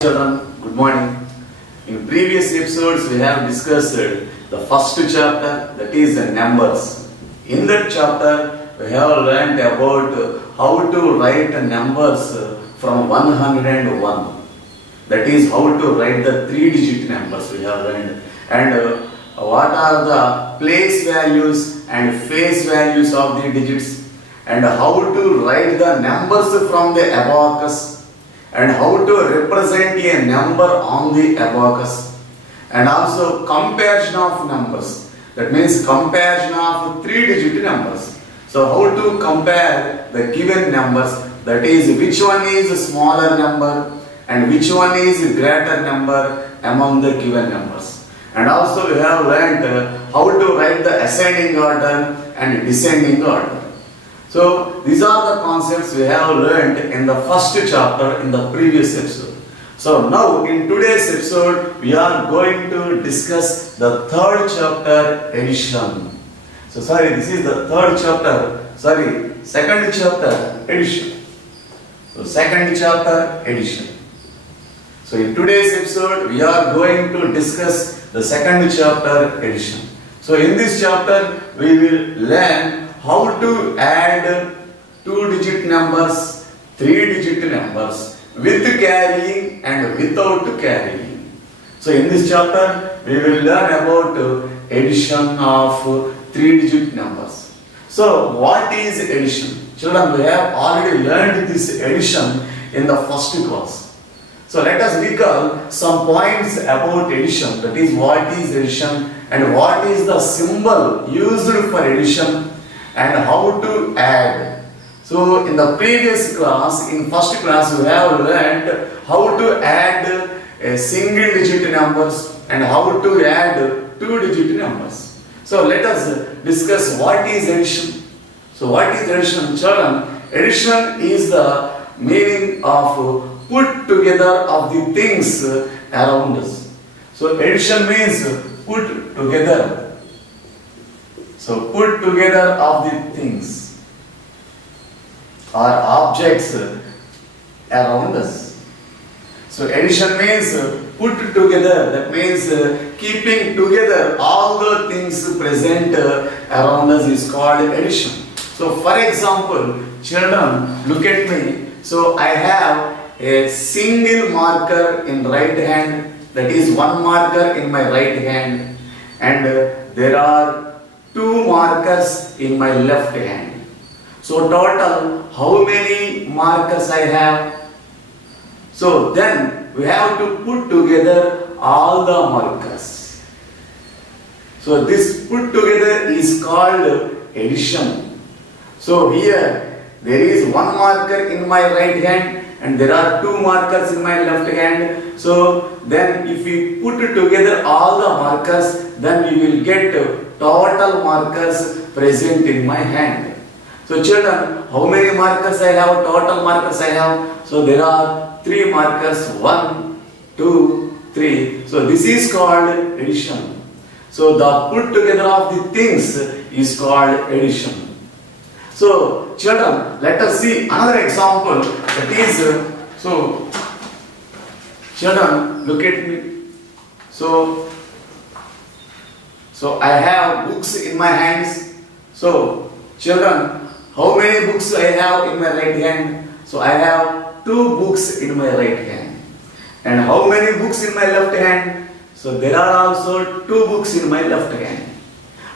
Children, good morning. In previous episodes, we have discussed the first chapter, that is the numbers. In that chapter, we have learned about how to write numbers from 101. That is how to write the 3-digit numbers we have learned. And what are the place values and face values of the digits. And how to write the numbers from the abacus. And how to represent a number on the abacus, and also comparison of numbers, that means comparison of 3-digit numbers. So how to compare the given numbers, that is which one is a smaller number and which one is a greater number among the given numbers. And also we have learnt how to write the ascending order and descending order. So these are the concepts we have learned in the first chapter in the previous episode. So now in today's episode we are going to discuss the third chapter, addition. So this is the second chapter, addition. So second chapter, addition. So in today's episode we are going to discuss the second chapter, addition. So in this chapter we will learn how to add 2-digit numbers, 3-digit numbers with carrying and without carrying. So in this chapter we will learn about addition of 3-digit numbers. So what is addition? Children, we have already learned this addition in the first class. So let us recall some points about addition, that is what is addition and what is the symbol used for addition and how to add. So in the previous class, in first class, we have learned how to add single digit numbers and how to add 2-digit numbers. So let us discuss what is addition. So what is addition, children? Addition is the meaning of put together of the things around us. So addition means put together. So put together of the things or objects around us. So addition means put together, that means keeping together all the things present around us is called addition. So for example, children, look at me. So I have a single marker in right hand, that is one marker in my right hand, and there are 2 markers in my left hand. So total, how many markers I have? So then we have to put together all the markers. So this put together is called addition. So here there is 1 marker in my right hand and there are 2 markers in my left hand. So then if we put together all the markers, then we will get total markers present in my hand. So children, how many markers I have? Total markers I have. So there are 3 markers, 1, 2, 3. So this is called addition. So the put together of the things is called addition. So children, let us see another example, that is, children, look at me. So I have books in my hands. So children, how many books I have in my right hand? So I have 2 books in my right hand. And how many books in my left hand? So there are also 2 books in my left hand.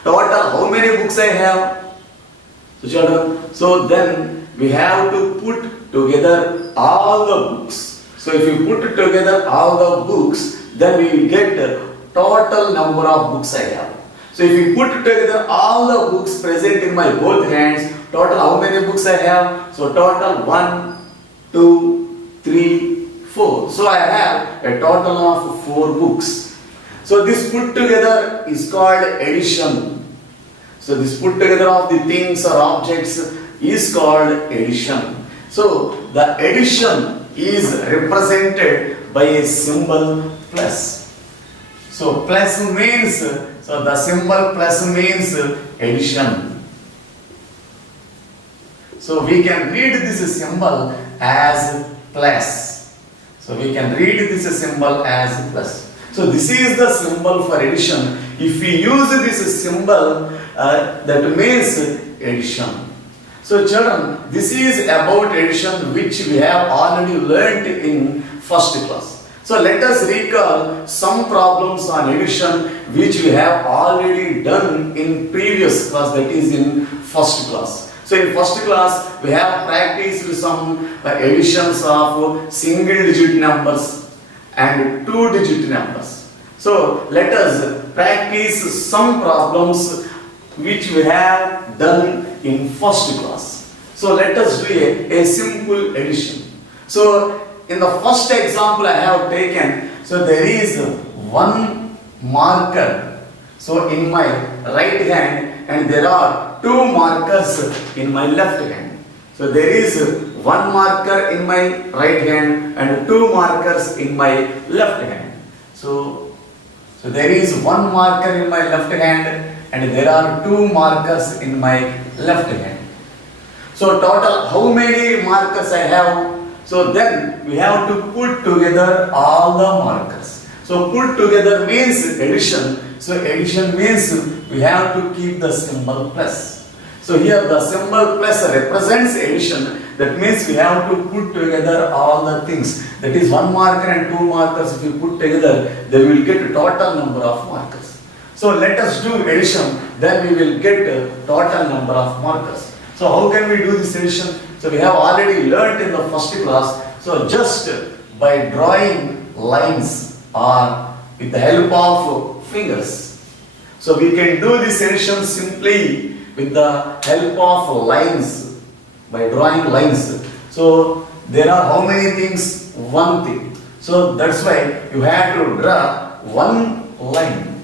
Total, how many books I have? So children, so then we have to put together all the books. So if you put together all the books, then we will get the total number of books I have. So if you put together all the books present in my both hands, total how many books I have? So total 1, 2, 3, 4. So I have a total of 4 books. So this put together is called addition. So this put together of the things or objects is called addition. So the addition is represented by a symbol plus. So plus means, so the symbol plus means addition. So we can read this symbol as plus. So we can read this symbol as plus. So this is the symbol for addition. If we use this symbol, that means addition. So children, this is about addition which we have already learnt in first class. So let us recall some problems on addition which we have already done in previous class, that is in first class. So in first class we have practiced some additions of single digit numbers and two digit numbers. So let us practice some problems which we have done in first class. So let us do a simple addition. So in the first example I have taken, so there is one marker, so in my right hand, and there are two markers in my left hand. So there is one marker in my right hand and two markers in my left hand. So there is one marker in my left hand and there are two markers in my left hand. So total how many markers I have? So then we have to put together all the markers. So put together means addition. So addition means we have to keep the symbol plus. So here the symbol plus represents addition. That means we have to put together all the things. That is one marker and two markers. If you put together, then we will get a total number of markers. So let us do addition. Then we will get a total number of markers. So how can we do this addition? So we have already learnt in the first class. So just by drawing lines or with the help of fingers. So we can do this addition simply with the help of lines, by drawing lines. So there are how many things? One thing. So that's why you have to draw one line.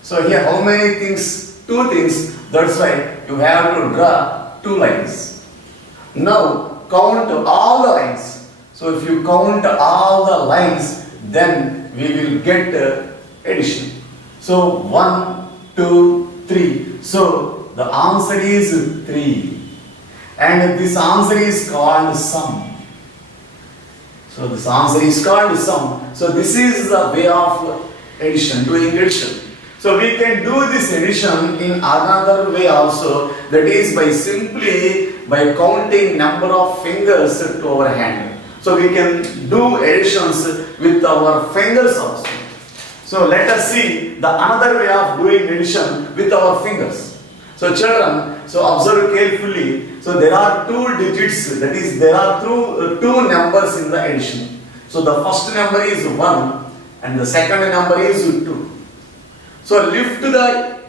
So here how many things? Two things. That's why you have to draw two lines. Now count all the lines. So if you count all the lines, then we will get addition. So 1, 2, 3. So the answer is 3. And this answer is called sum. So this answer is called sum. So this is the way of addition, doing addition. So we can do this addition in another way also, that is by simply by counting number of fingers to our hand. So we can do additions with our fingers also. So let us see the another way of doing addition with our fingers. So children, so observe carefully. So there are two digits, that is there are two numbers in the addition. So the first number is 1 and the second number is 2. So lift the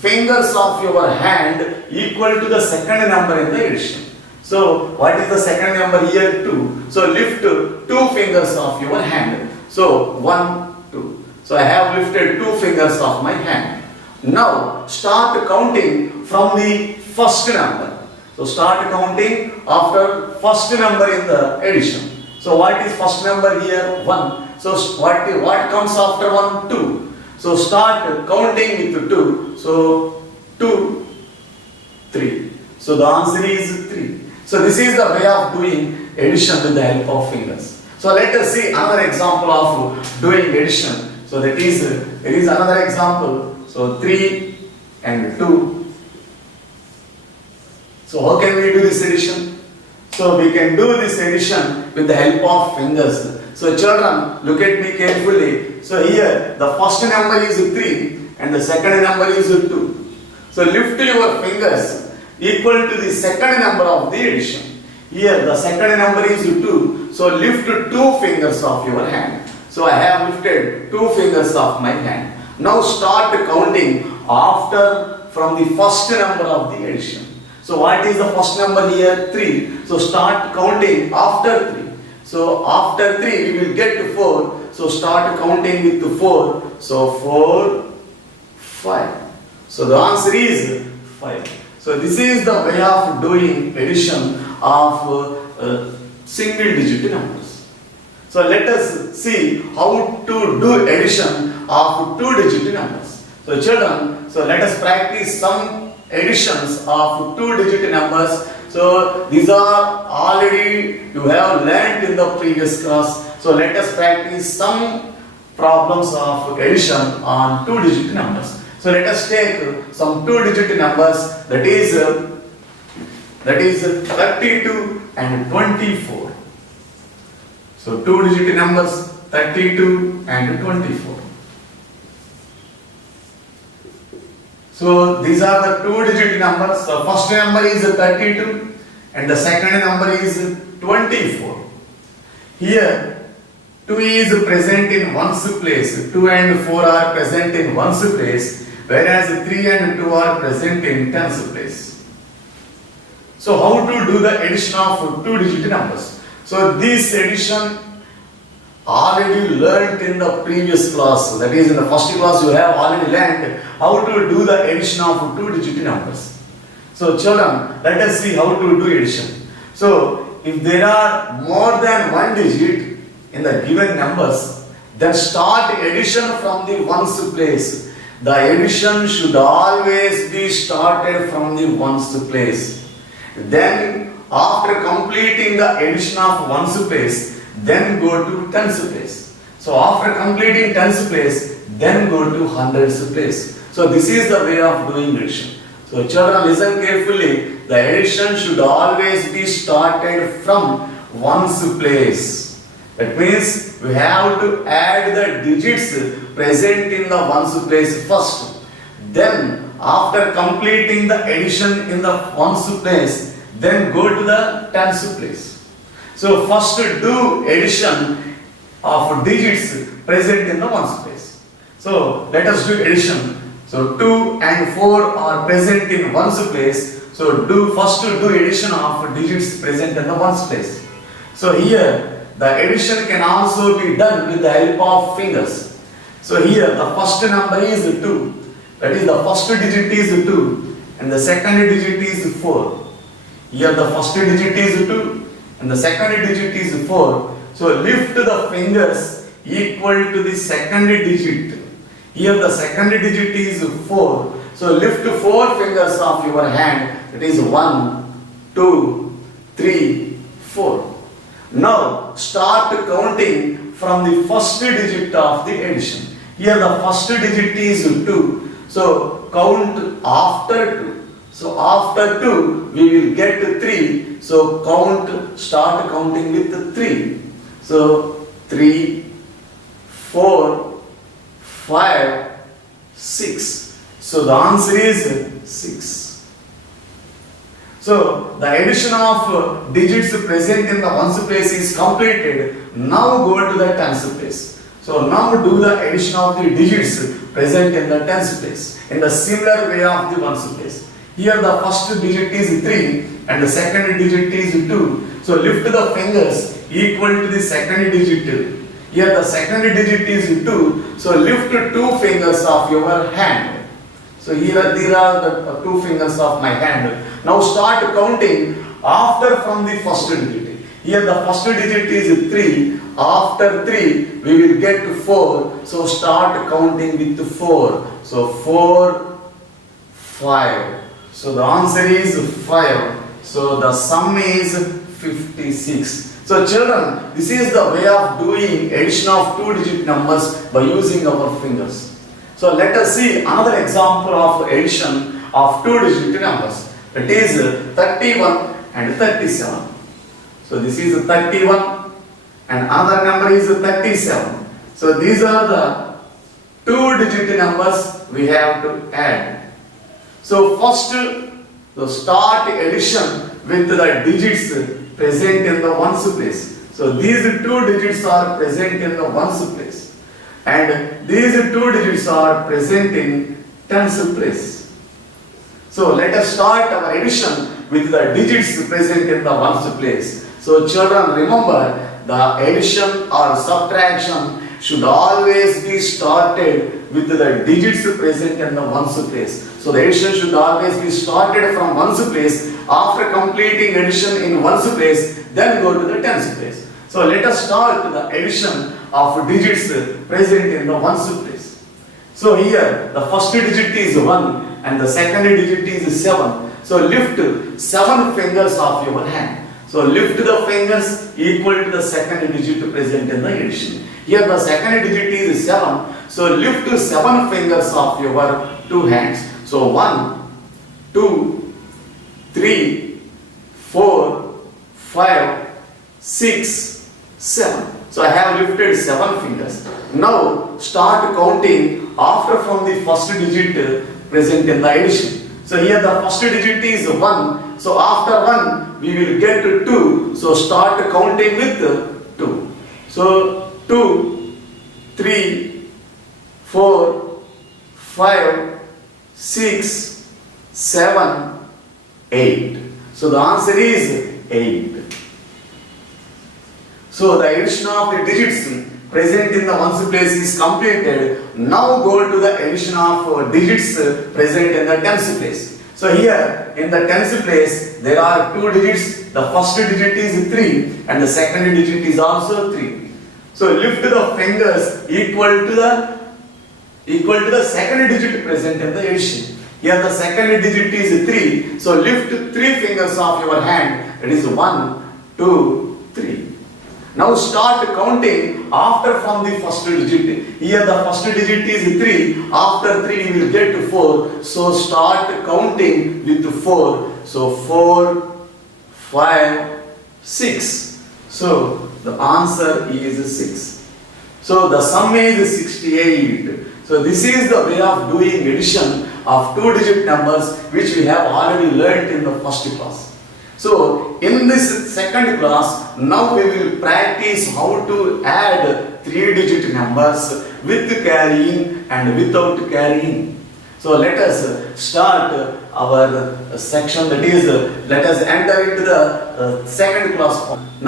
fingers of your hand equal to the second number in the addition. So what is the second number here? 2. So lift two fingers of your hand. So 1, 2. So I have lifted two fingers of my hand. Now start counting from the first number. So start counting after first number in the addition. So what is first number here? 1. So what comes after 1? 2. So start counting with 2. So 2, 3. So the answer is 3. So this is the way of doing addition with the help of fingers. So let us see another example of doing addition. So that is, there is another example. So 3 and 2. So how can we do this addition? So we can do this addition with the help of fingers. So children, look at me carefully. So here the first number is 3 and the second number is 2. So lift your fingers equal to the second number of the addition. Here the second number is 2. So lift two fingers of your hand. So I have lifted two fingers of my hand. Now start counting after from the first number of the addition. So what is the first number here? 3. So start counting after 3. So after 3 we will get to 4. So start counting with 4. So 4, 5. So the answer is 5. So this is the way of doing addition of single digit numbers. So let us see how to do addition of two digit numbers. So children, so let us practice some additions of two digit numbers. So these are already you have learnt in the previous class. So let us practice some problems of addition on two-digit numbers. So let us take some two-digit numbers, that is 32 and 24. So two-digit numbers 32 and 24. So these are the two-digit numbers. The first number is 32 and the second number is 24. Here 2 is present in ones place, 2 and 4 are present in ones place, whereas 3 and 2 are present in tens place. So how to do the addition of two-digit numbers? So this addition already learnt in the previous class, that is in the first class you have already learnt how to do the addition of two-digit numbers. So children, let us see how to do addition. So if there are more than one digit in the given numbers, then start addition from the ones place. The addition should always be started from the ones place. Then after completing the addition of ones place, then go to tens place. So after completing tens place, then go to hundreds place. So this is the way of doing addition. So children, listen carefully. The addition should always be started from ones place. That means we have to add the digits present in the ones place first. Then after completing the addition in the ones place, then go to the tens place. So first do addition of digits present in the ones place. So let us do addition. So 2 and 4 are present in ones place. So first do addition of digits present in the ones place. So here the addition can also be done with the help of fingers. So here the first number is 2. That is the first digit is 2 and the second digit is 4. Here the first digit is 2 and the second digit is 4. So lift the fingers equal to the second digit. Here the second digit is 4. So lift 4 fingers of your hand. That is 1, 2, 3, 4. Now start counting from the first digit of the addition. Here the first digit is 2. So count after 2. So after 2 we will get 3. So start counting with 3. So 3, 4, 5, 6. So the answer is 6. So the addition of digits present in the ones place is completed. Now go to the tens place. So now do the addition of the digits present in the tens place in the similar way of the ones place. Here the first digit is 3 and the second digit is 2. So lift the fingers equal to the second digit. Here the second digit is 2. So lift 2 fingers of your hand. So here are the 2 fingers of my hand. Now start counting after from the first digit. Here the first digit is 3. After 3 we will get to 4. So start counting with 4. So 4, 5. So the answer is 5. So the sum is 56. So children, this is the way of doing addition of two-digit numbers by using our fingers. So let us see another example of addition of two-digit numbers. That is 31 and 37. So this is 31 and another number is 37. So these are the two-digit numbers we have to add. So first, start addition with the digits present in the ones place. So these two digits are present in the ones place and these two digits are present in tens place. So let us start our addition with the digits present in the ones place. So children, remember, the addition or subtraction should always be started with the digits present in the ones place. So the addition should always be started from ones place. After completing addition in ones place, then go to the tens place. So let us start the addition of digits present in the ones place. So here the first digit is 1 and the second digit is 7. So lift 7 fingers of your hand. So lift the fingers equal to the second digit present in the addition. Here the second digit is 7. So lift 7 fingers of your 2 hands. So 1, 2, 3, 4, 5, 6, 7. So I have lifted 7 fingers. Now start counting after from the first digit present in the addition. So here the first digit is 1. So after 1 we will get to 2. So start counting with 2. So 2, 3, 4, 5, 6, 7, 8. So the answer is 8. So the addition of the digits present in the ones place is completed. Now go to the addition of digits present in the tens place. So here in the tens place there are 2 digits. The first digit is 3 and the second digit is also 3. So lift the fingers equal to the second digit present in the addition. Here the second digit is 3. So lift 3 fingers of your hand. It is 1, 2, 3. Now start counting after from the first digit. Here the first digit is 3. After 3 you will get to 4. So start counting with 4. So 4, 5, 6. So the answer is 6. So the sum is 68. So this is the way of doing addition of 2-digit numbers which we have already learnt in the first class. So in this second class, now we will practice how to add 3-digit numbers with carrying and without carrying. So let us start our section, that is let us enter into the second class.